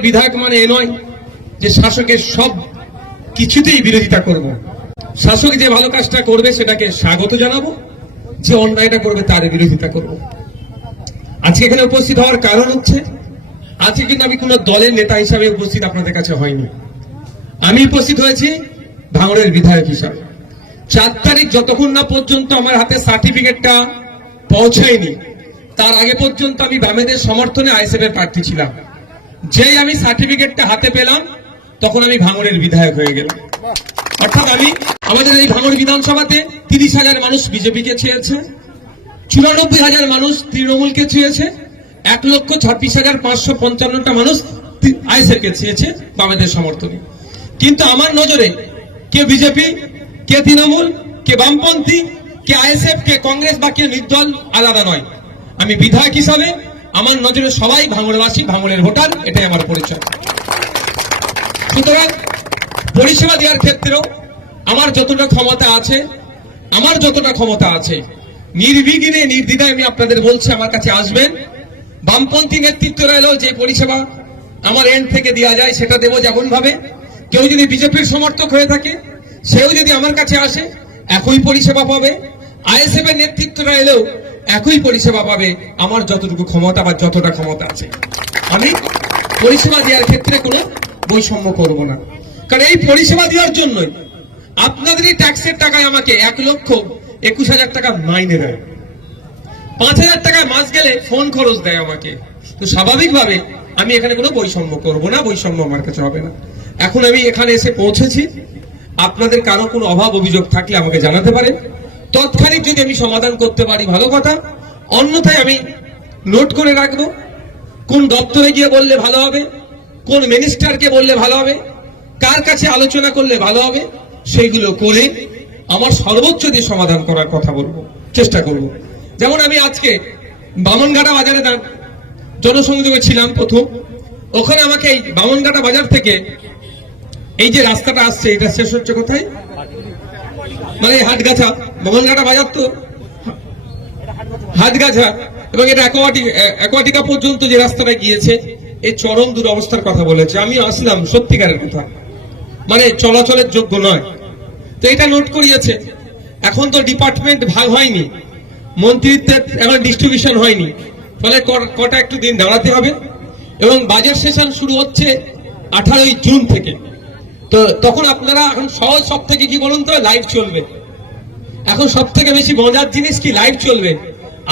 বিধায়ক মানে এ নয় যে শাসকের সব কিছুতেই বিরোধিতা করব। শাসক যে ভালো কাজটা করবে সেটাকে স্বাগত জানাবো, যে অন্যায়টা করবে তার বিরোধিতা করব। আজকে এখানে উপস্থিত হওয়ার কারণ হচ্ছে, আজকে কিন্তু আমি কোন দলের নেতা হিসাবে উপস্থিত আপনাদের কাছে হয়নি। আমি উপস্থিত হয়েছি ভাঙড়ের বিধায়ক হিসাবে। 4 তারিখ যতক্ষণ না পর্যন্ত আমার হাতে সার্টিফিকেটটা পৌঁছায়নি, তার আগে পর্যন্ত আমি বামেদের সমর্থনে আইএসএফ এর প্রার্থী ছিলাম। যেই আমি সার্টিফিকেটটা হাতে পেলাম তখন আমি ভাঙড়ের বিধায়ক হয়ে গেলাম। অর্থাৎ আমাদের এই ভাঙড় বিধানসভাতে 30,000 মানুষ বিজেপিকে চেয়েছে, 94,000 মানুষ তৃণমূলকে চেয়েছে, 1,26,555টা মানুষ আইএসএফ কে চেয়েছে বামেদের সমর্থনে। কিন্তু আমার নজরে কে বিজেপি, কে তৃণমূল, কে বামপন্থী, কে আইএসএফ, কে কংগ্রেস বা কে নির্দল আলাদা নয়। আমি বিধায়ক হিসাবে আমার নজরে সবাই ভাঙড়বাসী, ভাঙড়ের ভোটার, এটাই আমার পরিচয়। সুতরাং পরিষেবা দেওয়ার ক্ষেত্রেও আমার যতটা ক্ষমতা আছে নির্বিঘ্নে নির্দ্বিধায় আমি আপনাদের বলছি আমার কাছে আসবেন। বামপন্থী নেতৃত্ব রইলেও যে পরিষেবা আমার এন্ড থেকে দেওয়া যায় সেটা দেবো। যেমন ভাবে কেউ যদি বিজেপির সমর্থক হয়ে থাকে সেও যদি আমার কাছে আসে একই পরিষেবা পাবে, আইএসএফ এর নেতৃত্বরা এলেও একই পরিষেবা পাবে। আমার যতটুকু ক্ষমতা বা যতটা ক্ষমতা আছে আমি পরিষেবা দেওয়ার ক্ষেত্রে কোনো বৈষম্য করব না। কারণ এই পরিষেবা দেওয়ার জন্যই আপনাদের এই ট্যাক্সের টাকায় আমাকে 1,21,000 টাকা মাইনে দেয়, 5,000 টাকায় মাস গেলে ফোন খরচ দেয় আমাকে। তো স্বাভাবিকভাবে আমি এখানে কোনো বৈষম্য করব না, বৈষম্য আমার কাছে হবে না। এখন আমি এখানে এসে পৌঁছেছি, আপনাদের কারো কোনো অভাব অভিযোগ থাকলে আমাকে জানাতে পারেন। তৎক্ষণিক যদি আমি সমাধান করতে পারি ভালো কথা, অন্যথায় আমি নোট করে রাখবো কোন দপ্তরে গিয়ে বললে ভালো হবে, কোন মিনিস্টারকে বললে ভালো হবে, কার কাছে আলোচনা করলে ভালো হবে, সেইগুলো করে আমার সর্বোচ্চ দিয়ে সমাধান করার কথা বলবো, চেষ্টা করব। যেমন আমি আজকে বামনঘাটা বাজারে জনসংযোগে ছিলাম প্রথম, ওখানে আমাকে এই বামনঘাটা বাজার থেকে এই যে রাস্তাটা আসছে এটা শেষ হচ্ছে কোথায়, মানে হাটগাছা, বামনঘাটা বাজার তো হাটগাছা, এবং এটা অ্যাকোয়াটিকা পর্যন্ত যে রাস্তাটা গিয়েছে এই চরম দুরবস্থার কথা বলেছে। আমি আসলাম সত্যিকারের কথা, মানে চলাচলের যোগ্য নয়। তো এটা নোট করিয়েছে। এখন তো ডিপার্টমেন্ট ভাগ হয়নি, মন্ত্রিত্বের এখন ডিস্ট্রিবিউশন হয়নি, ফলে কটা একটু দিন দাঁড়াতে হবে। এবং বাজেট সেশন শুরু হচ্ছে 18ই জুন থেকে। তো তখন আপনারা এখন সহজ সব থেকে কি বলুন তো, লাইভ চলবে। এখন সব থেকে বেশি মজার জিনিস কি, লাইভ চলবে।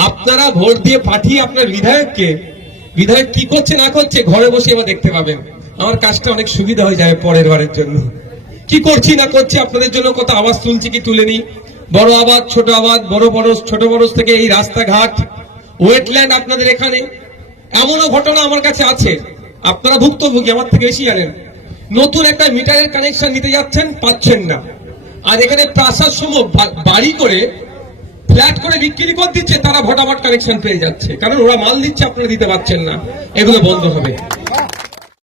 আপনারা ভোট দিয়ে পাঠিয়ে আপনার বিধায়ক কি করছে না করছে ঘরে বসে এবার দেখতে পাবেন। আমার কাজটা অনেক সুবিধা হয়ে যাবে পরের বারের জন্য। কি করছি না করছি আপনাদের জন্য কত আওয়াজ তুলছি কি তুলেনি, বড় আওয়াজ, ছোট আওয়াজ, বড় বরজ, ছোট বরজ থেকে এই রাস্তাঘাট, ওয়েটল্যান্ড, আপনাদের এখানে এমনও ঘটনা আমার কাছে আছে, আপনারা ভুক্তভোগী আমার থেকে বেশি জানেন। নতুন একটা মিটারের কানেকশন নিতে যাচ্ছেন, পাচ্ছেন না, আর এখানে প্রাসাদ সমূহ বাড়ি করে ফ্ল্যাট করে বিক্রি করে দিচ্ছে, তারা ভোটাভোট কানেকশন পেয়ে যাচ্ছে, কারণ ওরা মাল দিচ্ছে, আপনারা দিতে পারছেন না। এগুলো বন্ধ হবে।